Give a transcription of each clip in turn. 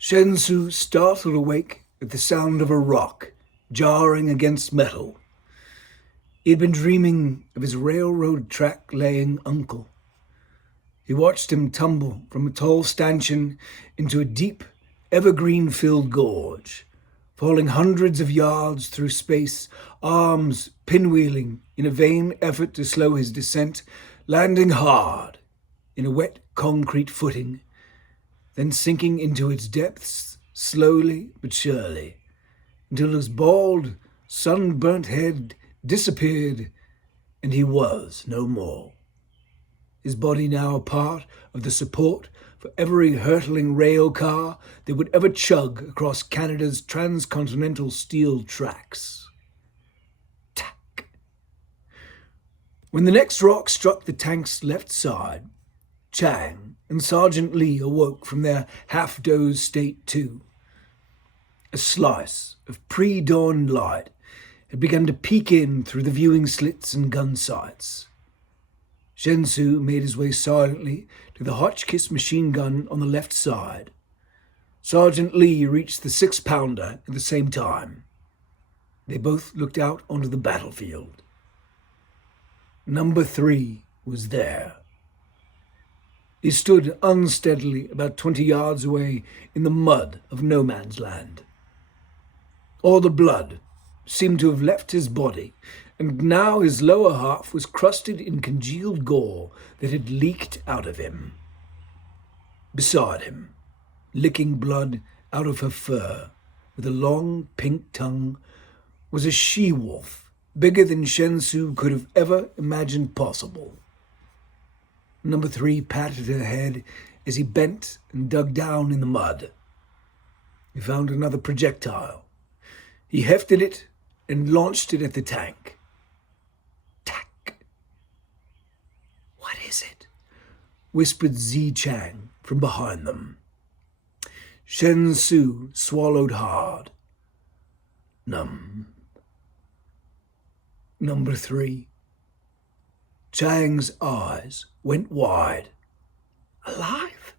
Shensu startled awake at the sound of a rock jarring against metal. He had been dreaming of his railroad track-laying uncle. He watched him tumble from a tall stanchion into a deep, evergreen-filled gorge, falling hundreds of yards through space, arms pinwheeling in a vain effort to slow his descent, landing hard in a wet concrete footing, then sinking into its depths slowly but surely, until his bald, sunburnt head disappeared and he was no more. His body now a part of the support for every hurtling rail car that would ever chug across Canada's transcontinental steel tracks. Tack. When the next rock struck the tank's left side, Chang and Sergeant Lee awoke from their half-dozed state too. A slice of pre-dawn light had begun to peek in through the viewing slits and gun sights. Shensu made his way silently to the Hotchkiss machine gun on the left side. Sergeant Lee reached the 6-pounder at the same time. They both looked out onto the battlefield. Number 3 was there. He stood unsteadily about 20 yards away in the mud of no man's land. All the blood seemed to have left his body, and now his lower half was crusted in congealed gore that had leaked out of him. Beside him, licking blood out of her fur with a long pink tongue, was a she-wolf bigger than Shensu could have ever imagined possible. Number 3 patted her head as he bent and dug down in the mud. He found another projectile. He hefted it and launched it at the tank. Tack. What is it? Whispered Zi Chang from behind them. Shen Su swallowed hard. Number 3. Chang's eyes went wide. Alive?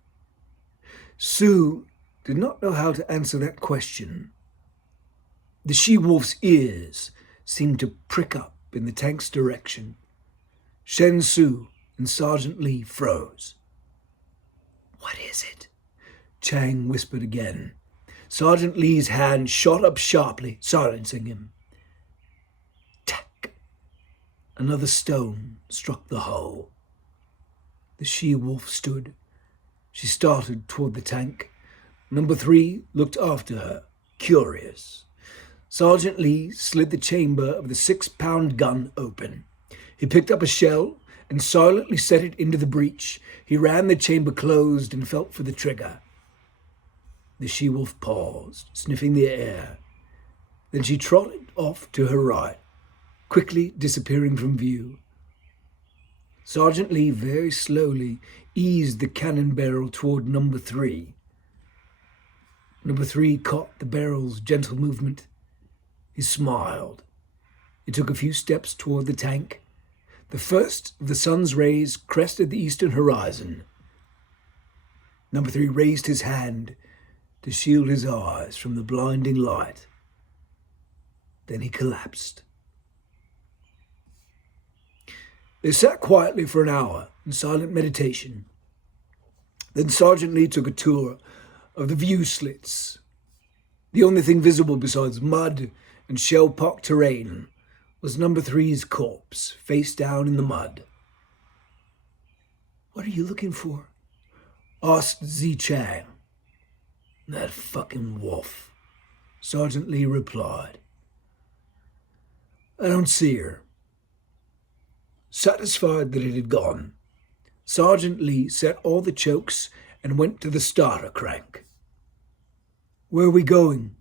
Sue did not know how to answer that question. The she-wolf's ears seemed to prick up in the tank's direction. Shen Su and Sergeant Lee froze. What is it? Chang whispered again. Sergeant Lee's hand shot up sharply, silencing him. Tack! Another stone struck the hull. The she-wolf stood. She started toward the tank. Number 3 looked after her, curious. Sergeant Lee slid the chamber of the 6-pound gun open. He picked up a shell and silently set it into the breech. He ran the chamber closed and felt for the trigger. The she-wolf paused, sniffing the air. Then she trotted off to her right, quickly disappearing from view. Sergeant Lee very slowly eased the cannon barrel toward Number 3. Number 3 caught the barrel's gentle movement. He smiled. He took a few steps toward the tank. The first of the sun's rays crested the eastern horizon. Number 3 raised his hand to shield his eyes from the blinding light. Then he collapsed. They sat quietly for an hour in silent meditation. Then Sergeant Lee took a tour of the view slits. The only thing visible besides mud and shell-pocked terrain was Number 3's corpse, face down in the mud. What are you looking for? Asked Zi Chang. That fucking wolf, Sergeant Lee replied. I don't see her. Satisfied that it had gone, Sergeant Lee set all the chokes and went to the starter crank. Where are we going?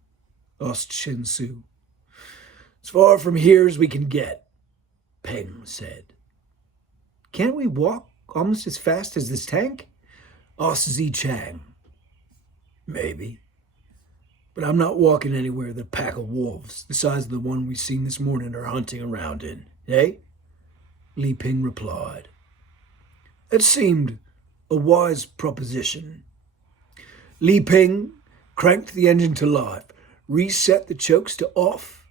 Asked Shen Su. As far from here as we can get, Peng said. Can't we walk almost as fast as this tank? Asked Zi Chang. Maybe. But I'm not walking anywhere that a pack of wolves, the size of the one we seen this morning, are hunting around in, eh? Li Ping replied. It seemed a wise proposition. Li Ping cranked the engine to life, reset the chokes to off,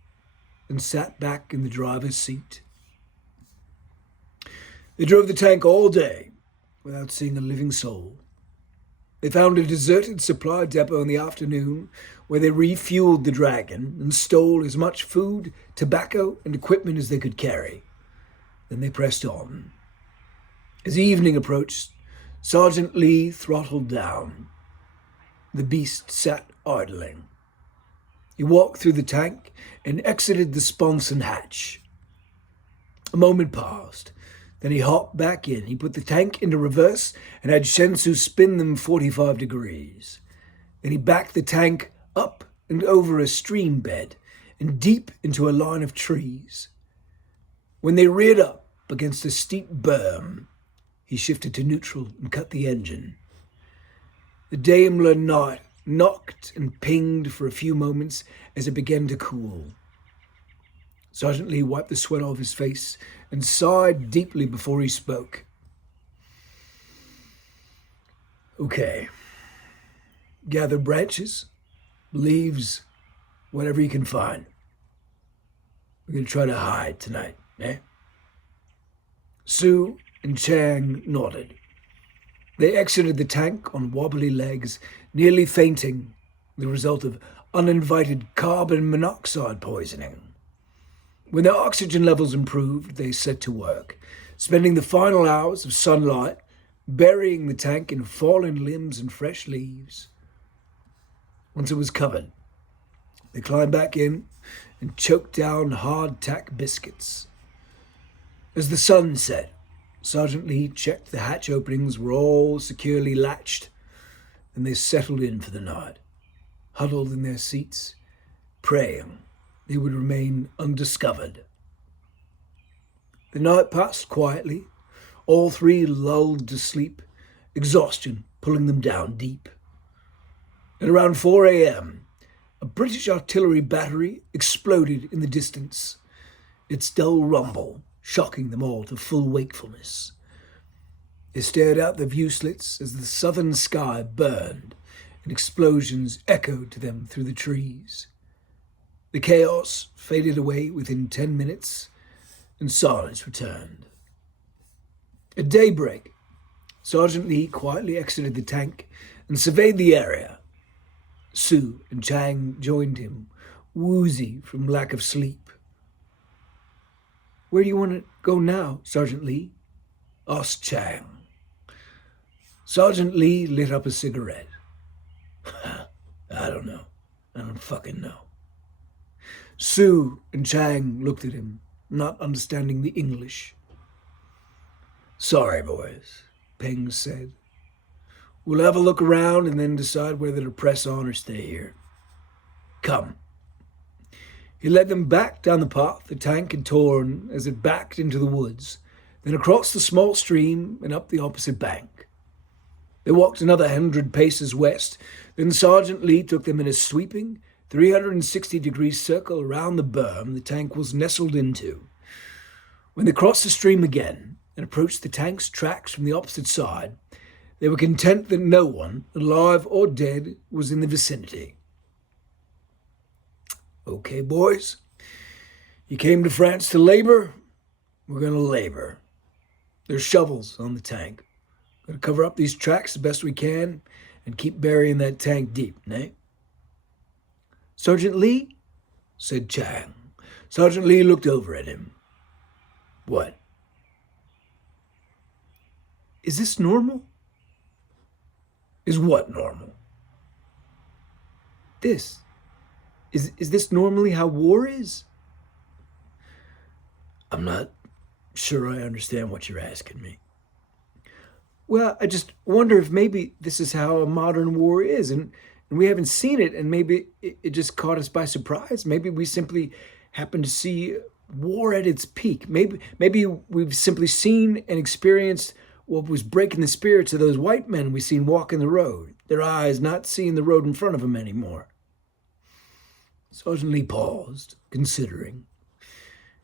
and sat back in the driver's seat. They drove the tank all day without seeing a living soul. They found a deserted supply depot in the afternoon where they refueled the Dragon and stole as much food, tobacco, and equipment as they could carry. Then they pressed on. As evening approached, Sergeant Lee throttled down. The beast sat idling. He walked through the tank and exited the sponson hatch. A moment passed. Then he hopped back in. He put the tank into reverse and had Shensu spin them 45 degrees. Then he backed the tank up and over a stream bed and deep into a line of trees. When they reared up against a steep berm, he shifted to neutral and cut the engine. The Daimler night knocked and pinged for a few moments as it began to cool. Sergeant Lee wiped the sweat off his face and sighed deeply before he spoke. Okay. Gather branches, leaves, whatever you can find. We're going to try to hide tonight, eh? Sue and Chang nodded. They exited the tank on wobbly legs, nearly fainting, the result of uninvited carbon monoxide poisoning. When their oxygen levels improved, they set to work, spending the final hours of sunlight, burying the tank in fallen limbs and fresh leaves. Once it was covered, they climbed back in and choked down hard-tack biscuits. As the sun set, Sergeant Lee checked the hatch openings were all securely latched, and they settled in for the night, huddled in their seats, praying they would remain undiscovered. The night passed quietly, all three lulled to sleep, exhaustion pulling them down deep. At around 4 a.m., a British artillery battery exploded in the distance, its dull rumble shocking them all to full wakefulness. They stared out the view slits as the southern sky burned and explosions echoed to them through the trees. The chaos faded away within 10 minutes, and silence returned. At daybreak, Sergeant Lee quietly exited the tank and surveyed the area. Sue and Chang joined him, woozy from lack of sleep. "Where do you want to go now, Sergeant Lee?" asked Chang. Sergeant Lee lit up a cigarette. I don't know. I don't fucking know. Sue and Chang looked at him, not understanding the English. "Sorry, boys," Peng said. "We'll have a look around and then decide whether to press on or stay here. Come." He led them back down the path the tank had torn as it backed into the woods, then across the small stream and up the opposite bank. They walked another 100 paces west, then Sergeant Lee took them in a sweeping 360-degree circle around the berm the tank was nestled into. When they crossed the stream again and approached the tank's tracks from the opposite side, they were content that no one, alive or dead, was in the vicinity. "Okay, boys, you came to France to labor. We're going to labor. There's shovels on the tank. We're going to cover up these tracks the best we can and keep burying that tank deep, eh?" "Sergeant Lee?" said Chang. Sergeant Lee looked over at him. "What?" "Is this normal?" "Is what normal?" "This. Is this normally how war is?" "I'm not sure I understand what you're asking me." "Well, I just wonder if maybe this is how a modern war is, and we haven't seen it, and maybe it just caught us by surprise. Maybe we simply happened to see war at its peak. Maybe we've simply seen and experienced what was breaking the spirits of those white men we seen walking the road, their eyes not seeing the road in front of them anymore." Sergeant Lee paused, considering.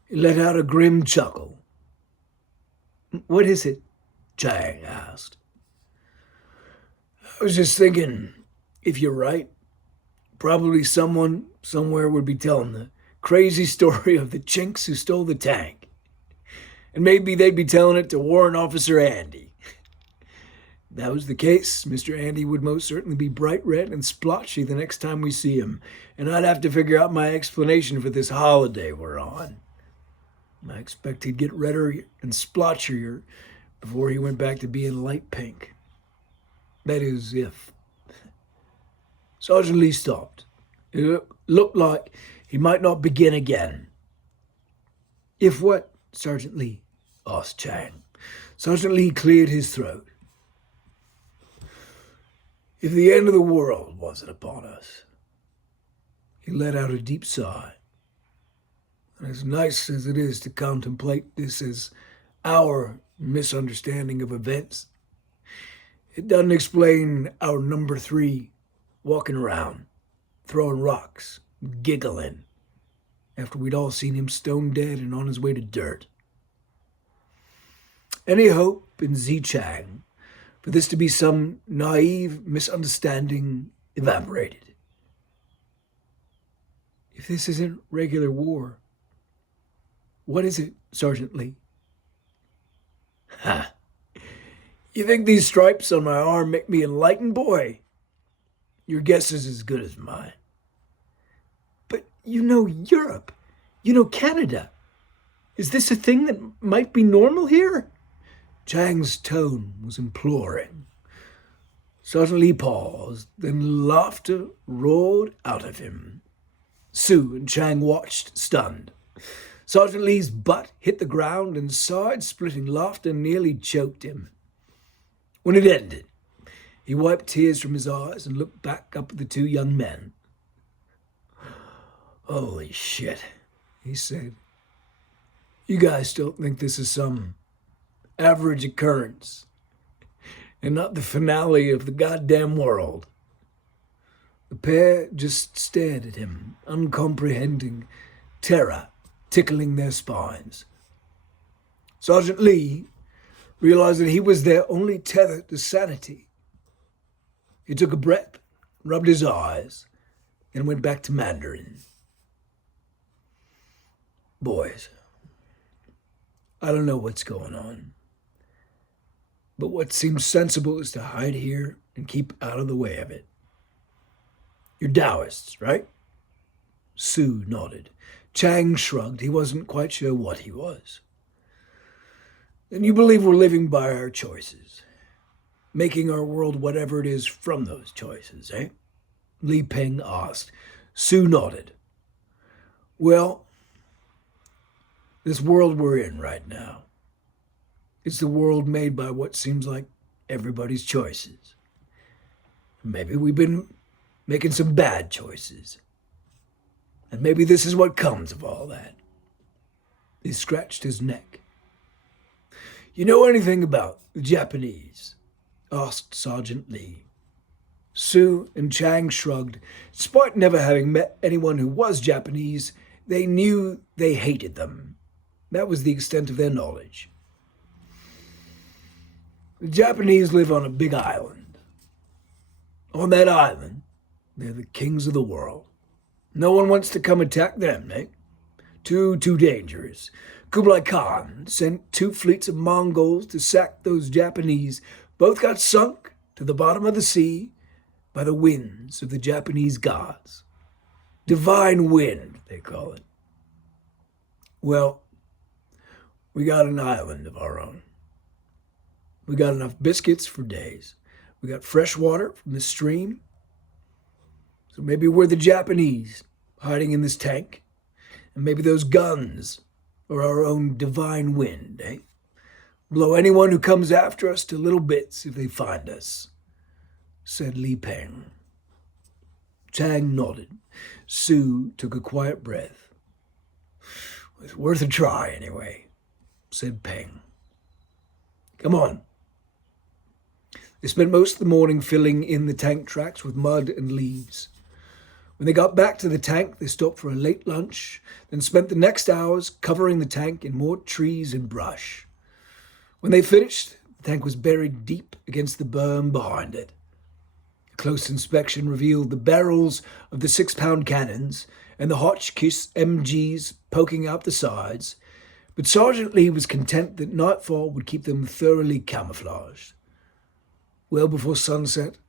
He let out a grim chuckle. "What is it?" Chang asked. "I was just thinking, if you're right, Probably someone somewhere would be telling the crazy story of the chinks who stole the tank. And maybe they'd be telling it to Warrant Officer Andy. If that was the case, Mr. Andy would most certainly be bright red and splotchy the next time we see him, and I'd have to figure out my explanation for this holiday we're on. I expect he'd get redder and splotchier before he went back to being light pink. That is, if. Sergeant Lee stopped. It looked like he might not begin again. If what, Sergeant Lee? Asked Chang. Sergeant Lee cleared his throat. If the end of the world wasn't upon us. He let out a deep sigh. And as nice as it is to contemplate this as our misunderstanding of events, it doesn't explain our number 3 walking around, throwing rocks, giggling, after we'd all seen him stone dead and on his way to dirt. Any hope in Z Chang for this to be some naive misunderstanding evaporated. If this isn't regular war, what is it, Sergeant Lee? Ha! You think these stripes on my arm make me enlightened, boy? Your guess is as good as mine. But you know Europe. You know Canada. Is this a thing that might be normal here? Chang's tone was imploring. Sergeant Lee paused, then laughter roared out of him. Sue and Chang watched, stunned. Sergeant Lee's butt hit the ground and side-splitting laughter nearly choked him. When it ended, he wiped tears from his eyes and looked back up at the 2 young men. Holy shit, he said. You guys don't think this is some average occurrence and not the finale of the goddamn world? The pair just stared at him, uncomprehending, terror tickling their spines. Sergeant Lee realized that he was their only tether to sanity. He took a breath, rubbed his eyes, and went back to Mandarin. Boys, I don't know what's going on, but what seems sensible is to hide here and keep out of the way of it. You're Taoists, right? Sue nodded. Chang shrugged. He wasn't quite sure what he was. Then you believe we're living by our choices, making our world whatever it is from those choices, eh? Li Peng asked. Sue nodded. Well, this world we're in right now, it's the world made by what seems like everybody's choices. Maybe we've been making some bad choices. And maybe this is what comes of all that. He scratched his neck. You know anything about the Japanese? Asked Sergeant Lee. Sue and Chang shrugged. Despite never having met anyone who was Japanese, they knew they hated them. That was the extent of their knowledge. The Japanese live on a big island. On that island, they're the kings of the world. No one wants to come attack them, eh? Too dangerous. Kublai Khan sent 2 fleets of Mongols to sack those Japanese. Both got sunk to the bottom of the sea by the winds of the Japanese gods. Divine wind, they call it. Well, we got an island of our own. We got enough biscuits for days. We got fresh water from the stream. So maybe we're the Japanese hiding in this tank. And maybe those guns are our own divine wind, eh? Blow anyone who comes after us to little bits if they find us, said Li Peng. Chang nodded. Sue took a quiet breath. It's worth a try anyway, said Peng. Come on. They spent most of the morning filling in the tank tracks with mud and leaves. When they got back to the tank, they stopped for a late lunch, then spent the next hours covering the tank in more trees and brush. When they finished, the tank was buried deep against the berm behind it. A Close inspection revealed the barrels of the 6-pound cannons and the Hotchkiss MGs poking out the sides, but Sergeant Lee was content that nightfall would keep them thoroughly camouflaged. Well before sunset,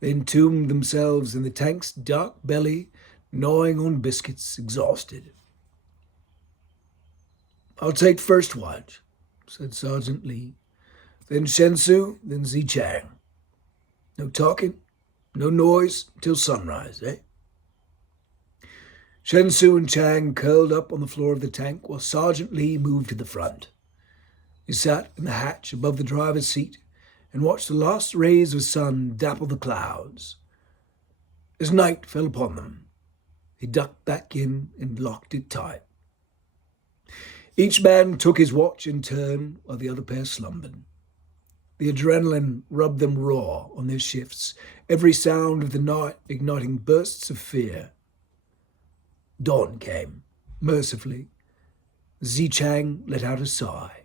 they entombed themselves in the tank's dark belly, gnawing on biscuits, exhausted. "I'll take first watch," said Sergeant Lee. "Then Shensu, then Zichang. No talking, no noise till sunrise, eh?" Shensu and Chang curled up on the floor of the tank while Sergeant Lee moved to the front. He sat in the hatch above the driver's seat and watched the last rays of sun dapple the clouds. As night fell upon them, he ducked back in and locked it tight. Each man took his watch in turn while the other pair slumbered. The adrenaline rubbed them raw on their shifts, every sound of the night igniting bursts of fear. Dawn came, mercifully. Zichang let out a sigh.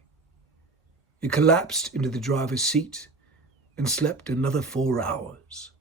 He collapsed into the driver's seat and slept another 4 hours.